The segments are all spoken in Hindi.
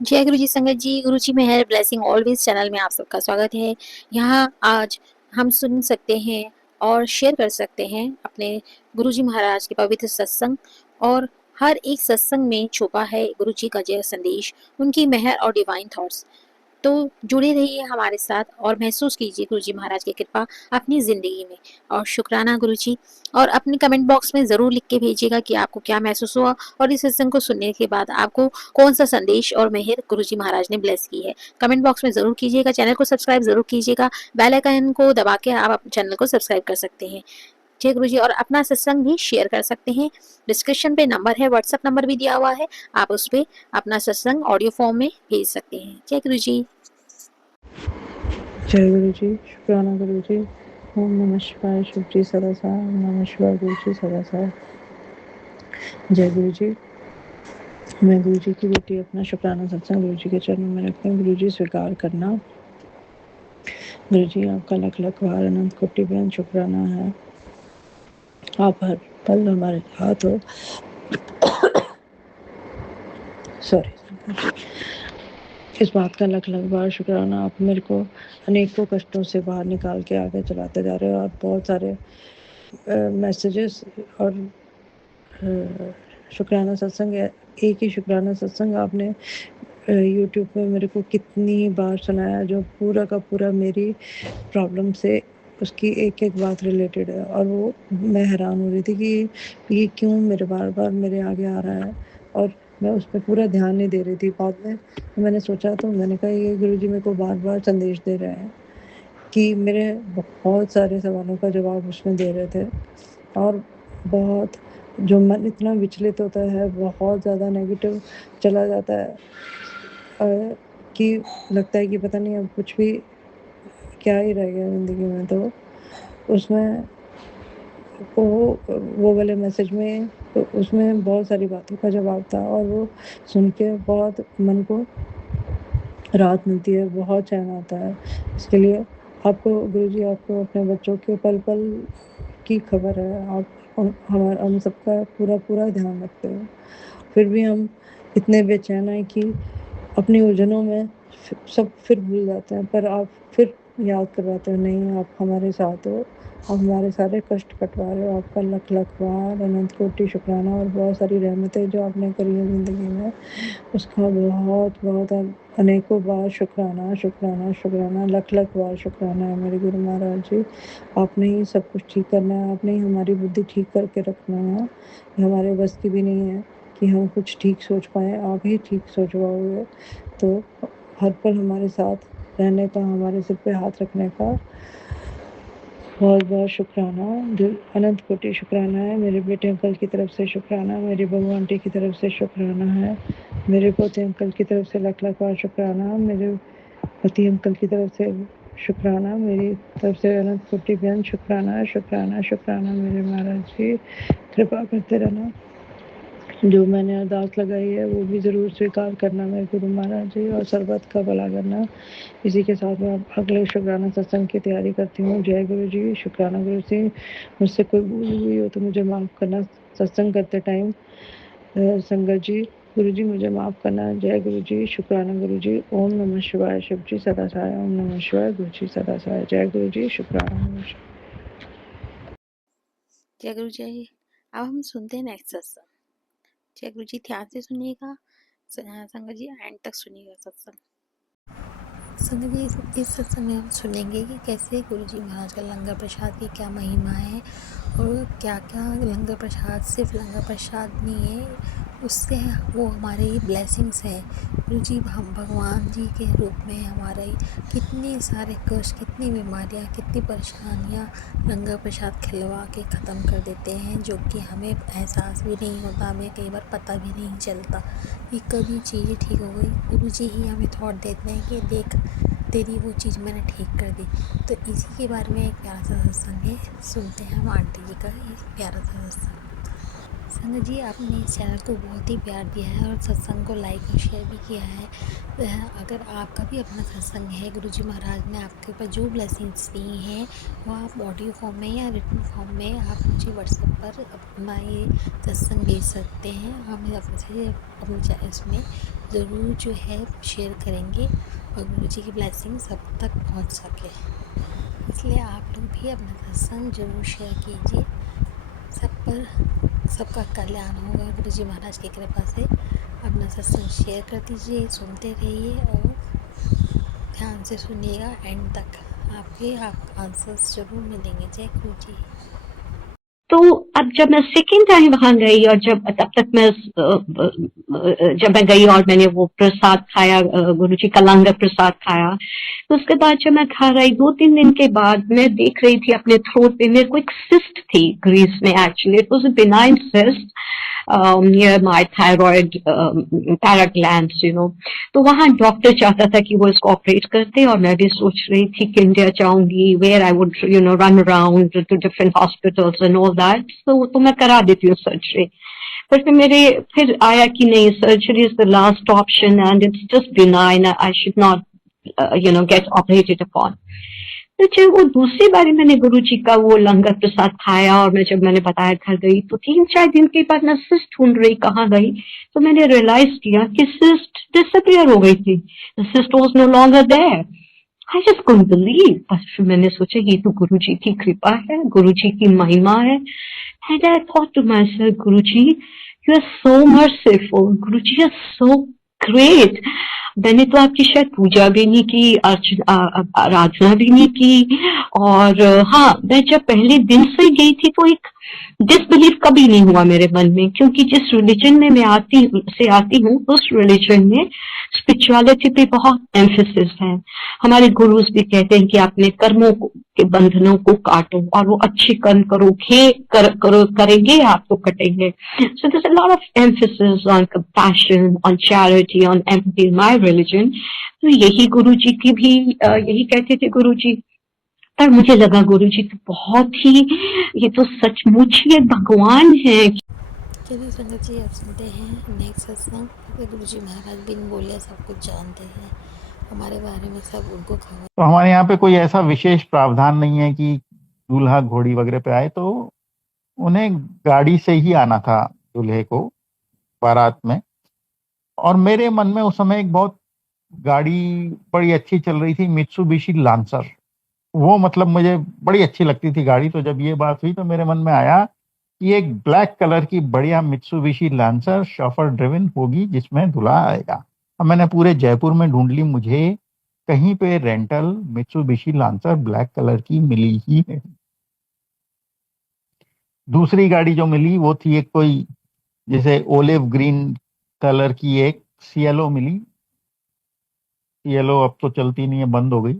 जय गुरु जी संगत जी, गुरु जी मेहर ब्लेसिंग ऑलवेज चैनल में आप सबका स्वागत है। यहाँ आज हम सुन सकते हैं और शेयर कर सकते हैं अपने गुरु जी महाराज के पवित्र सत्संग। और हर एक सत्संग में छुपा है गुरु जी का जय संदेश, उनकी मेहर और डिवाइन थॉट्स। तो जुड़े रहिए हमारे साथ और महसूस कीजिए गुरु जी महाराज की कृपा अपनी ज़िंदगी में। और शुक्राना गुरु जी। और अपने कमेंट बॉक्स में ज़रूर लिख के भेजिएगा कि आपको क्या महसूस हुआ और इस सत्संग को सुनने के बाद आपको कौन सा संदेश और मेहर गुरु जी महाराज ने ब्लेस की है। कमेंट बॉक्स में ज़रूर कीजिएगा, चैनल को सब्सक्राइब ज़रूर कीजिएगा, बेल आइकन को दबा के आप चैनल को सब्सक्राइब कर सकते हैं। जय गुरु जी। और अपना सत्संग भी शेयर कर सकते हैं। डिस्क्रिप्शन पे नंबर है, व्हाट्सएप नंबर भी दिया हुआ है, आप उस पर अपना सत्संग ऑडियो फॉर्म में भेज सकते हैं। जय गुरु जी। जय गुरु जी। शुक्राना गुरु जी। ओम नमः शिवाय। शुभ जी सदा सार। ओम नमः शिवाय। गुरु जी सदा सार। जय गुरु जी। मैं गुरु जी की बेटी अपना शुक्राना सत्संग गुरु जी के चरणों में रखती हूँ। गुरु जी स्वीकार करना। गुरु जी आपका लख लख बार अनंत कोटि बेन शुक्राना है। आप हर पल हमारे साथ हो। सॉरी, इस बात का लख लख बार शुक्राना, आप मेरे को अनेकों कष्टों से बाहर निकाल के आगे चलाते जा रहे हो। और बहुत सारे मैसेजेस और शुक्राना सत्संग, एक ही शुक्राना सत्संग आपने यूट्यूब पे मेरे को कितनी बार सुनाया, जो पूरा का पूरा मेरी प्रॉब्लम से उसकी एक एक बात रिलेटेड है। और वो मैं हैरान हो रही थी कि ये क्यों मेरे बार बार मेरे आगे आ रहा है, और मैं उस पर पूरा ध्यान नहीं दे रही थी। बाद में मैंने सोचा, तो मैंने कहा ये गुरु जी मेरे को बार बार संदेश दे रहे हैं कि मेरे बहुत सारे सवालों का जवाब उसमें दे रहे थे। और बहुत जो मन इतना विचलित होता है, बहुत ज़्यादा नेगेटिव चला जाता है कि लगता है कि पता नहीं अब कुछ भी क्या ही रह गया ज़िंदगी में। तो उसमें वो वाले मैसेज में तो उसमें बहुत सारी बातों का जवाब था, और वो सुन के बहुत मन को राहत मिलती है, बहुत चैन आता है। इसके लिए आपको गुरुजी, आपको अपने बच्चों के पल पल की खबर है। आप हम सबका पूरा पूरा ध्यान रखते हो। फिर भी हम इतने बेचैन हैं कि अपनी उलझनों में सब फिर भूल जाते हैं, पर आप फिर याद करवाते हो, नहीं आप हमारे साथ हो, आप हमारे सारे कष्ट कटवा रहे हो। आपका लख लख बार अनंत कोटि शुक्राना, और बहुत सारी रहमतें जो आपने करी है ज़िंदगी में, उसका बहुत बहुत अनेकों बार शुक्राना शुक्राना शुक्राना, लख लख बार शुक्राना है मेरे गुरु महाराज जी। आपने ही सब कुछ ठीक करना है, आपने ही हमारी बुद्धि ठीक करके रखना है। हमारे बस की भी नहीं है कि हम कुछ ठीक सोच पाएँ, आप ही ठीक सोचवाओगे। तो हर पल हमारे साथ रहने का, हमारे सिर पे हाथ रखने का बहुत बहुत शुक्राना। दिल अनंत कोटि शुक्राना है। मेरे बेटे अंकल की तरफ से शुक्राना, मेरी बहू आंटी की तरफ से शुक्राना है, मेरे पोते अंकल की तरफ से लख लख बार शुक्राना, मेरे पति अंकल की तरफ से शुक्राना, मेरी तरफ से अनंत कोटि बेन शुक्राना शुक्राना शुक्राना। मेरे महाराज जी कृपा करते रहना। जो मैंने अरदास लगाई है वो भी ज़रूर स्वीकार करना मेरे गुरु महाराज जी, और सर्बत का भला करना। इसी के साथ में अब अगले शुक्राना सत्संग की तैयारी करती हूँ। जय गुरु जी। शुक्राना गुरु जी, मुझसे कोई भूल हुई हो तो मुझे माफ़ करना सत्संग करते टाइम। संगत जी, गुरु जी मुझे माफ़ करना। जय गुरु जी। शुक्राना गुरु जी। ओम नमः शिवाय। शिव जी सदा सहाय। ओम नमः शिवाय। गुरु जी सदा सहाय। जय गुरु जी। शुक्राना गुरु जी। जय गुरु जी। अब हम सुनते हैं नेक्स्ट सत्संग। जय गुरु जी, ध्यान से सुनिएगा, संगत जी एंड तक सुनिएगा सत्संग। संगत जी, इस सत्संग में हम सुनेंगे कि कैसे गुरु जी महाराज का लंगर प्रसाद की क्या महिमा है, और क्या क्या लंगर प्रसाद सिर्फ लंगर प्रसाद नहीं है, उससे वो हमारे ब्लेसिंग्स है। गुरु जी हम भगवान जी के रूप में हमारे कितने सारे कष्ट, कितनी बीमारियाँ, कितनी परेशानियाँ लंगर प्रसाद खिलवा के ख़त्म कर देते हैं, जो कि हमें एहसास भी नहीं होता, हमें कई बार पता भी नहीं चलता कि कभी चीज़ें ठीक हो गई। गुरु जी ही हमें थॉट देते हैं कि देख तेरी वो चीज़ मैंने ठीक कर दी। तो इसी के बारे में एक प्यारा सा सत्संग है, सुनते हैं हम आंटी जी का एक प्यारा सा सत्संग। संगत जी, आपने इस चैनल को बहुत ही प्यार दिया है और सत्संग को लाइक और शेयर भी किया है। अगर आपका भी अपना सत्संग है, गुरु जी महाराज ने आपके ऊपर जो ब्लेसिंग्स दी हैं वो आप ऑडियो फॉर्म में या रिटन फॉर्म में आप मुझे व्हाट्सएप पर अपना ये सत्संग भेज सकते हैं। हम अपने इसमें ज़रूर जो है शेयर करेंगे और गुरुजी की ब्लेसिंग सब तक पहुंच सके। इसलिए आप लोग भी अपना सत्संग ज़रूर शेयर कीजिए। सबका कल्याण होगा गुरुजी महाराज की कृपा से। अपना सत्संग शेयर कर दीजिए, सुनते रहिए और ध्यान से सुनिएगा एंड तक। आपके आंसर्स ज़रूर मिलेंगे। जय गुरु जी। तो अब जब मैं सेकेंड टाइम वहां गई और जब तब तक मैं जब मैं गई और मैंने वो प्रसाद खाया, गुरुजी का लंगर प्रसाद खाया, तो उसके बाद जब मैं घर आई 2-3 दिन के बाद मैं देख रही थी अपने थ्रोट पे मेरे को एक सिस्ट थी ग्रीस में। Actually it was a benign cyst near my thyroid para glands, तो वहां डॉक्टर चाहता था कि वो इसको ऑपरेट करते, और मैं भी सोच रही थी कि इंडिया जाऊंगी, where I would run around to different hospitals and all that, तो मैं करा देती हूँ सर्जरी। पर फिर आया कि नहीं, surgery is the last option and it's just benign, I should not gate operated upon. तो जब वो दूसरी बारी मैंने गुरु जी का वो लंगर प्रसाद खाया और जब मैंने बताया घर गई, तो 3-4 दिन के बाद मैं सिस्ट ढूंढ रही कहाँ गई, तो मैंने रियलाइज किया कि सिस्ट डिसअपियर हो गई थी। Cyst was no longer there. I just couldn't believe. बस फिर मैंने सोचा ये तो गुरु जी की कृपा है, गुरु जी की महिमा है। And I thought to myself, Guru ji you are so merciful, Guru ji are so great. मैंने तो आपकी शायद पूजा भी नहीं की, आराधना भी नहीं की, और हाँ, मैं जब पहले दिन से गई थी तो एक डिसबिलीव कभी नहीं हुआ मेरे मन में, क्योंकि जिस रिलीजन में मैं आती हूँ उस रिलीजन में स्पिरिचुअलिटी पे बहुत एम्फेसिस है। हमारे गुरुज भी कहते हैं कि अपने के बंधनों को काटो और वो अच्छे कर्म करेंगे आपको कटेंगे। So there's a lot of emphasis on compassion, on charity, on empathy in my religion. तो यही गुरु जी की भी यही कहते थे गुरु जी। पर मुझे लगा गुरु जी तो बहुत ही, ये तो सचमुच ये भगवान है। चलिए संगत जी, आप सुनते हैं नेक्स्ट सत्संग। गुरु जी महाराज बिन बोले सब कुछ जानते हैं, हमारे बारे में सब उनको खबर। तो हमारे यहाँ पे कोई ऐसा विशेष प्रावधान नहीं है कि दूल्हा घोड़ी वगैरह पे आए, तो उन्हें गाड़ी से ही आना था दूल्हे को बारात में। और मेरे मन में उस समय एक बहुत गाड़ी बड़ी अच्छी चल रही थी, मित्सुबिशी लांसर। वो मतलब मुझे बड़ी अच्छी लगती थी गाड़ी। तो जब ये बात हुई तो मेरे मन में आया कि एक ब्लैक कलर की बढ़िया मित्सुबिशी लांसर शॉफर ड्रिवन होगी जिसमें दूल्हा आएगा। अब मैंने पूरे जयपुर में ढूंढ ली, मुझे कहीं पे rental Mitsubishi lancer black colour की मिली ही नहीं। दूसरी गाड़ी जो मिली वो थी एक कोई जैसे ओलिव ग्रीन कलर की एक सीएलओ मिली। सीएलओ अब तो चलती नहीं है, बंद हो गई।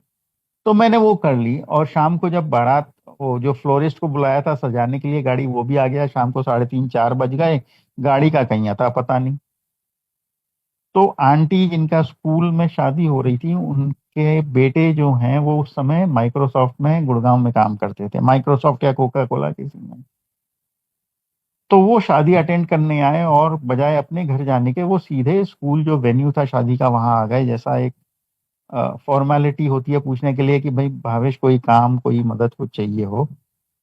तो मैंने वो कर ली, और शाम को जब बारात, वो जो फ्लोरिस्ट को बुलाया था सजाने के लिए गाड़ी, वो भी आ गया। शाम को 3:30-4 बज गए, गाड़ी का कहीं आता पता नहीं। तो आंटी जिनका स्कूल में शादी हो रही थी, उनके बेटे जो हैं वो उस समय माइक्रोसॉफ्ट में गुड़गांव में काम करते थे, माइक्रोसॉफ्ट या कोका कोला किसी में। तो वो शादी अटेंड करने आए, और बजाय अपने घर जाने के वो सीधे स्कूल जो वेन्यू था शादी का वहां आ गए। जैसा एक फॉर्मेलिटी होती है पूछने के लिए कि भाई भावेश कोई काम, कोई मदद कुछ चाहिए हो।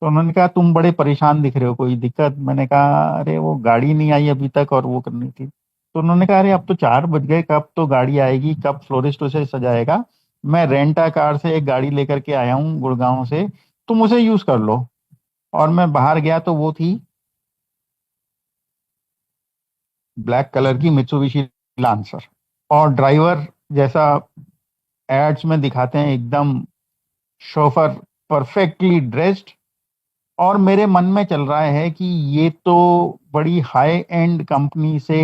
तो उन्होंने कहा तुम बड़े परेशान दिख रहे हो, कोई दिक्कत? मैंने कहा अरे वो गाड़ी नहीं आई अभी तक और वो करनी थी। तो उन्होंने कहा अरे अब तो 4 बज गए, कब तो गाड़ी आएगी, कब फ्लोरिस्ट उसे सजाएगा। मैं रेंटा कार से एक गाड़ी लेकर के आया हूँ गुड़गांव से, तुम उसे यूज कर लो। और मैं बाहर गया तो वो थी ब्लैक कलर की मित्सुबिशी लांसर, और ड्राइवर जैसा एड्स में दिखाते हैं एकदम शोफर, परफेक्टली ड्रेस्ड। और मेरे मन में चल रहा है कि ये तो बड़ी हाई एंड कंपनी से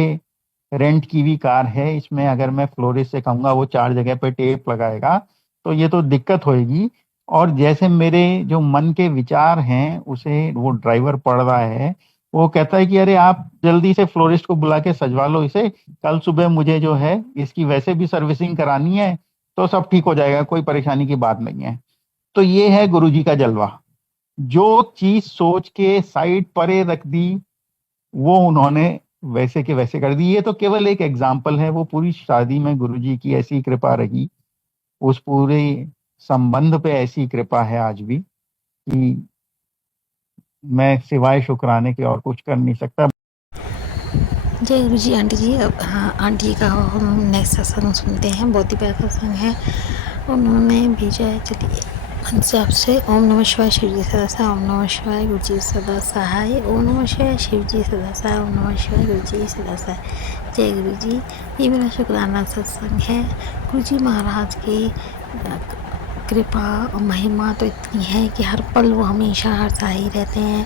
रेंट की हुई कार है, इसमें अगर मैं फ्लोरिस्ट से कहूँगा वो 4 जगह पे टेप लगाएगा तो ये तो दिक्कत होएगी। और जैसे मेरे जो मन के विचार हैं उसे वो ड्राइवर पढ़ रहा है, वो कहता है कि अरे आप जल्दी से फ्लोरिस्ट को बुला के सजवा लो इसे, कल सुबह मुझे जो है इसकी वैसे भी सर्विसिंग करानी है, तो सब ठीक हो जाएगा, कोई परेशानी की बात नहीं है। तो ये है गुरुजी का जलवा। जो चीज सोच के साइड परे रख दी वो उन्होंने वैसे के वैसे कर दी। ये तो केवल एक एग्जाम्पल है, वो पूरी शादी में गुरुजी की ऐसी कृपा रही, उस पूरे संबंध पे ऐसी कृपा है आज भी कि मैं सिवाय शुक्राने के और कुछ कर नहीं सकता। जय गुरु जी आंटी जी। अब हाँ आंटी का हम नेक्स्ट सत्संग सुनते हैं, बहुत ही प्यारा सत्संग है। उन्होंने भेजा है, चलिए मन से आपसे। ओम नमः शिवाय, शिव जी सदा सहाय। ओम नमः शिवाय, गुरु जी सदा सहाय। ओम नमः शिवाय, शिव जी सदा सहाय। ओम नमः शिवाय, गुरु जी सदा सहाय। जय गुरु जी। ये मेरा शुक्राना सत्संग है। गुरु जी महाराज की कृपा और महिमा तो इतनी है कि हर पल वो हमेशा हर सहाय रहते हैं।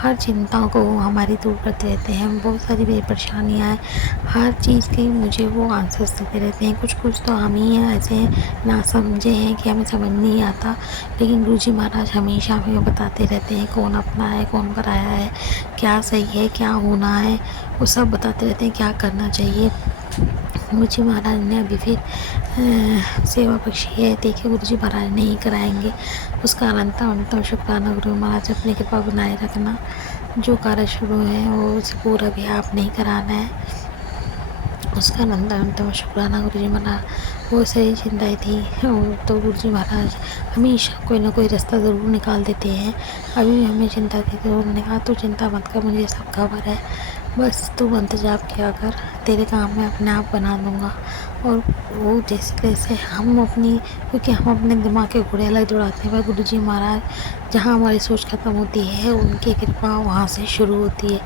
हर चिंताओं को वो हमारी दूर करते रहते हैं। बहुत सारी मेरी परेशानियाँ हैं, हर चीज़ के मुझे वो आंसर्स देते रहते हैं। कुछ कुछ तो हम ही हैं ऐसे ना समझे हैं कि हमें समझ नहीं आता, लेकिन गुरुजी महाराज हमेशा हमें बताते रहते हैं कौन अपना है, कौन पराया है, क्या सही है, क्या होना है। वो सब बताते रहते हैं, क्या करना चाहिए। गुरुजी महाराज ने अभी फिर सेवा बख्शी है। देखिए गुरुजी महाराज नहीं कराएंगे, उसका अनंतम शुक्राना। गुरु महाराज अपनी कृपा बनाए रखना। जो कार्य शुरू है वो उसे पूरा भी आप नहीं कराना है, उसका अनंतम शुक्राना। गुरुजी महाराज वो सही चिंताएँ थी तो गुरुजी महाराज हमेशा कोई ना कोई रास्ता ज़रूर निकाल देते हैं। अभी भी हमें चिंता थी तो उन्होंने कहा तू चिंता मत कर, मुझे सब खबर है, बस तू मंत्र जाप किया कर, तेरे काम में अपने आप बना दूंगा। और वो जैसे तैसे हम अपनी, क्योंकि हम अपने दिमाग के घोड़े अलग दौड़ाते हैं, पर गुरुजी महाराज जहाँ हमारी सोच ख़त्म होती है उनकी कृपा वहाँ से शुरू होती है।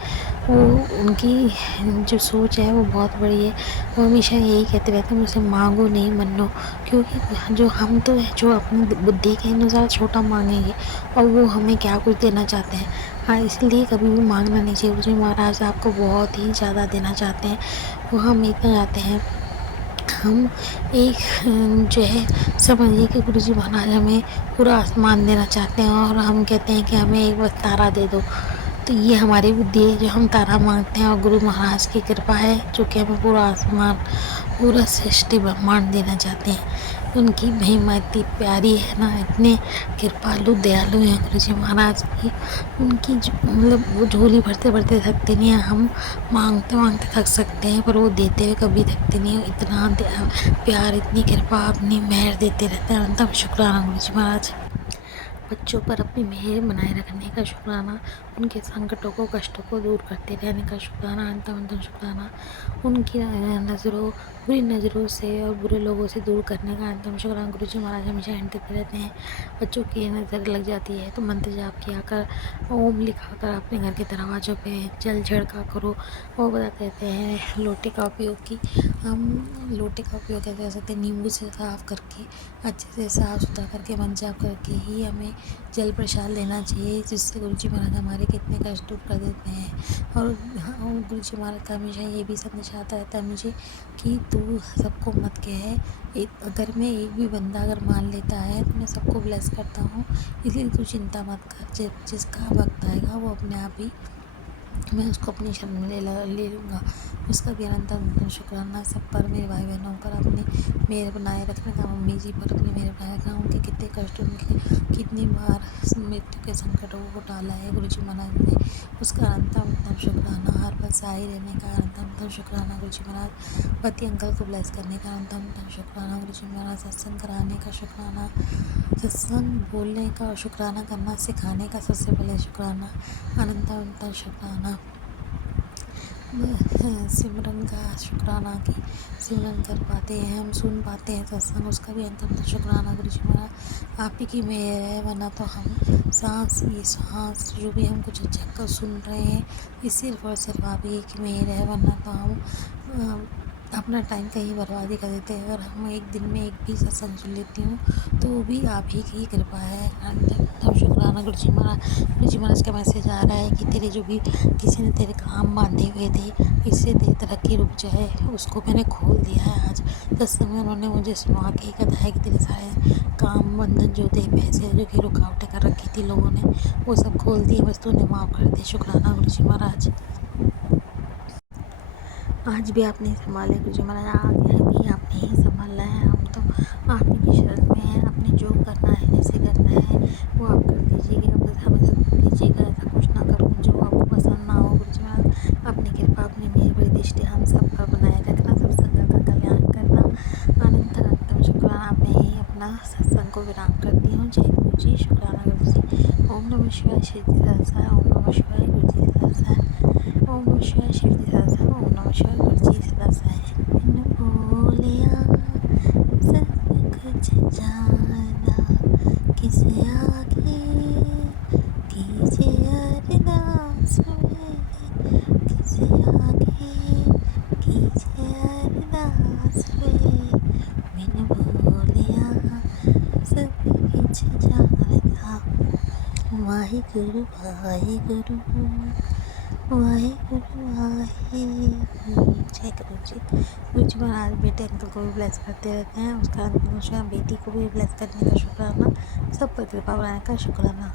वो उनकी जो सोच है वो बहुत बड़ी है। वो हमेशा यही कहते रहते हैं मुझसे मांगो नहीं मनो, क्योंकि जो हम तो है जो अपनी बुद्धि के अनुसार छोटा मांगेंगे और वो हमें क्या कुछ देना चाहते हैं। हाँ, इसलिए कभी भी मांगना नहीं चाहिए। गुरुजी महाराज आपको बहुत ही ज़्यादा देना चाहते हैं, वो हम इतना चाहते हैं। हम एक जो है समझिए कि गुरुजी महाराज हमें पूरा आसमान देना चाहते हैं और हम कहते हैं कि हमें एक बस तारा दे दो। तो ये हमारी बुद्धि है जो हम तारा मांगते हैं, और गुरु महाराज की कृपा है जो कि हमें पूरा आसमान, पूरा सृष्टि ब्रह्मांड देना चाहते हैं। उनकी महिमा इतनी प्यारी है ना, इतने कृपालु दयालु हैं गुरुजी महाराज की। उनकी मतलब वो झोली भरते भरते थकते नहीं हैं। हम मांगते मांगते थक सकते हैं पर वो देते हुए कभी थकते नहीं हैं। इतना प्यार, इतनी कृपा, अपनी मेहर देते रहते हैं। अनंतम शुक्राना गुरुजी महाराज। बच्चों पर अपनी मेहर बनाए रखने का शुक्राना, उनके संकटों को, कष्टों को दूर करते रहने का शुक्राना। अनंतम शुक्राना। उनकी नज़रों, बुरी नज़रों से और बुरे लोगों से दूर करने का अनंतम शुक्राना। गुरुजी महाराज हमेशा एंड देते रहते हैं। बच्चों की नज़र लग जाती है तो मंत्र जाप किया कर, ओम लिखा कर अपने घर के दरवाज़ों पे जल छिड़का करो। वो बताते रहते हैं लोटे का उपयोग की, हम लोटे का उपयोग कैसे कर सकते हैं, नींबू से साफ़ करके, अच्छे से साफ़ सुथरा करके, मन जाप करके ही हमें जल प्रसाद लेना चाहिए, जिससे गुरुजी महाराज हमारे कितने कष्ट दूर कर देते हैं। और गुरुजी महाराज का हमेशा ये भी संदेश आता रहता है मुझे कि तू सबको मत कहे, अगर मैं एक भी बंदा अगर मान लेता है तो मैं सबको ब्लेस करता हूँ, इसलिए तू चिंता मत कर। जिसका वक्त आएगा वो अपने आप ही, मैं उसको अपनी शरण में ले लूँगा। उसका भी अनंत शुक्राना। सब पर, मेरे भाई बहनों पर अपने मेहर बनाए रखने का, मम्मी जी पर अपनी मेहर बनाए रखना। उनके कितने कष्ट, उनके कितनी बार मृत्यु के संकटों को टाला है गुरुजी महाराज ने, उसका अनंत शुक्राना। हर पल सहाय रहने का अनंत शुक्राना गुरुजी महाराज। पति अंकल को ब्लेस करने का अनंत शुक्राना गुरुजी महाराज। सत्संग कराने का शुक्राना, सत्संग बोलने का और शुक्राना करना सिखाने का सबसे पहले शुक्राना। अनंत शुक्राना। सिमरन का शुक्राना कि सिमरन कर पाते हैं, हम सुन पाते हैं सत्संग, उसका भी अंत शुक्राना गुरुजी महाराज। आप ही की मेहर है, वरना तो हम सांस जो भी हम कुछ अच्छा कर सुन रहे हैं, ये सिर्फ और सिर्फ आप ही की मेहर है, वरना तो हम अपना टाइम कहीं बर्बादी कर देते हैं। अगर हम एक दिन में एक भी सत्संग सुन लेती हूँ तो वो भी आप ही की कृपा है। तब शुक्राना गुरुजी महाराज। गुरुजी महाराज का मैसेज आ रहा है कि तेरे जो भी किसी ने तेरे काम बांधे हुए थे, इससे तेरी तरक्की रुक जाए, उसको मैंने खोल दिया है। आज सत्संग में उन्होंने मुझे सुना के कहा है कि तेरे सारे काम बंधन जो थे, पैसे जो कि रुकावटें कर रखी थी लोगों ने, वो सब खोल दिए, बस तूने माफ़ कर दे। शुक्राना गुरुजी महाराज। आज भी आपने संभाले गुरुजी महाराज, आगे भी आपने ही संभालना है। हम तो आप ही की शरण में हैं। आपने जो करना है, जैसे करना है वो आप कर दीजिएगा, बस हमें सब दीजिएगा, ऐसा कुछ ना करूँ जो आपको पसंद ना हो। गुरुजी महाराज अपनी कृपा, अपनी मेहर बड़ी दृष्टि हम सब पर बनाए रखना, सब संगत का कल्याण करना। अनंतम शुक्राना। आप मैं ही अपना सत्संग को विराम करती हूँ। जय गुरु जी। शुक्राना गुरु जी। ओम नमः शिवाय, शिव जी सदा सहाय। ओम नमः शिवाय, गुरु जी सदा सहाय। ओम नमः शिवाय शिरडी सासा, ओम नमः शिवाय गुरुजी सदासा है। बिन बोलिया सब कुछ जाना, किसे आगे कीजिए अरदास में, किसे आगे कीजिए अरदास में। बिन बोलिया सब कुछ जाना। वाहिगुरु वाहिगुरु वाहिगुरु वाहिगुरु। जय गुरु जी। गुरु जी महाराज बेटे अंकल को भी ब्लेस करते रहते हैं, उसका बेटी को भी ब्लेस करने का शुक्राना, सब पर कृपा बनाने का शुक्राना।